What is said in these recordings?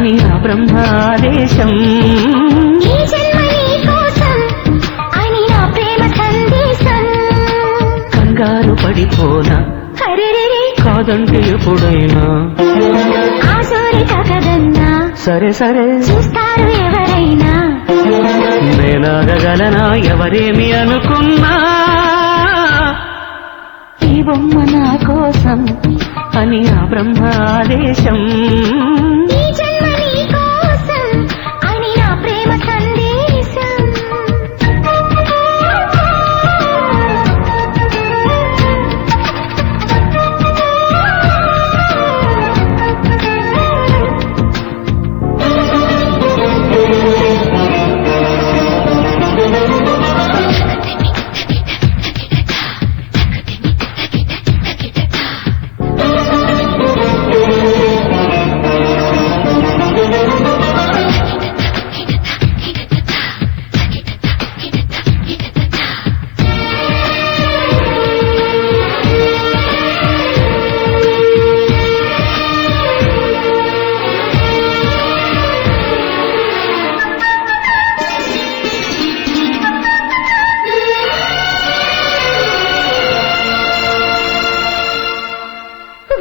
అని ఆ బ్రహ్మాదేశం. ఈ జన్మ నీ కోసం అని నా ప్రేమ సందేశం. కంగారు పడిపోనా హరిరి కాదంటే ఎప్పుడైనా ఆసూరి తగదన్నా. సరే సరే చూస్తారు ఎవరైనా. నేనాగగలనా ఎవరేమి అనుకున్నా. ఈ బొమ్మ నా కోసం అని ఆ బ్రహ్మాదేశం. ఈ జన్మ నీ కోసం అని నా ప్రేమ సందేశం.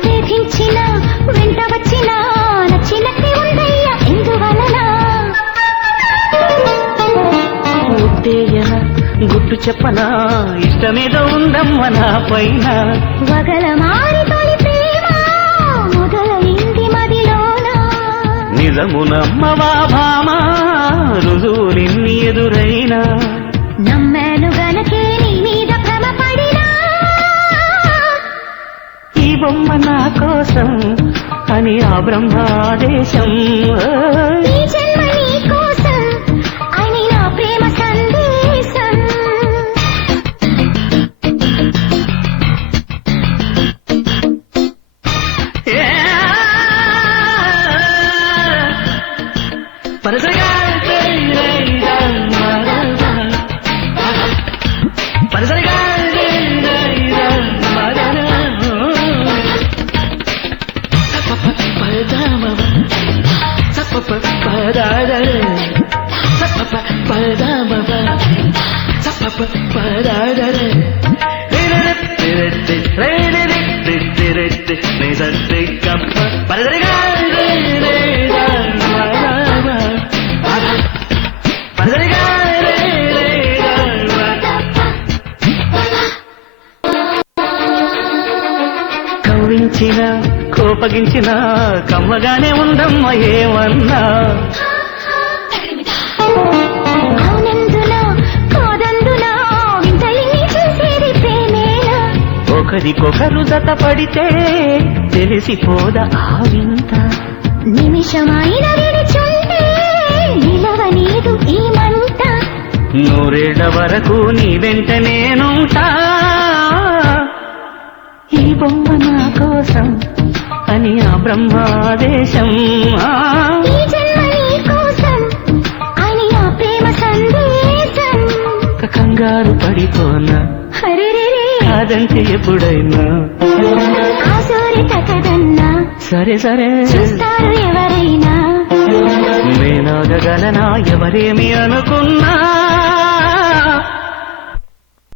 వేధించిన వెంట వచ్చిన నచ్చినట్టే ఉందయ్యా ఎందువలన. ఉత్తేయన గుట్టు చెప్పనా ఇష్టమేదో ఉందమ్మ నా పైన. వగల మారి తొలి ప్రేమ మొదలైంది మదిలోన. నిజమునమ్మవా భామా రుజువు నిన్ని ఎదురైనా. నమ్మాను గనకే నీ మీద భ్రమ పడినా. ఈ బొమ్మ నా కోసం అని ఆ బ్రహ్మాదేశం. ఈ జన్మ నీ కోసం అని నా ప్రేమ సందేశం. పరసగా పరసగా కవ్వించిన కోపగించిన కమ్మగానే ఉందమ్మ ఏమన్నా. అవునందునా కాదందునా వింతలిని చూసేది ప్రేమేనా. ఒకరికొకరు జత పడితే తెలిసిపోదా ఆ వింత. నిమిషమైన విడిచుంటే నిలవనీదు ఈ మంట. నూరేళ్ల వరకు నీ వెంట నేనుంటా. ఈ బొమ్మ నా కోసం అని ఆ బ్రహ్మాదేశం. ఈ జన్మ నీ కోసం అని నా ప్రేమ సందేశం. కంగారు పడిపోనా హరిరి కాదంటే ఎప్పుడైనా ఆసూరి తగదన్నా. సరే సరే చూస్తారు ఎవరైనా. నేనాగగలనా ఎవరేమి అనుకున్నా.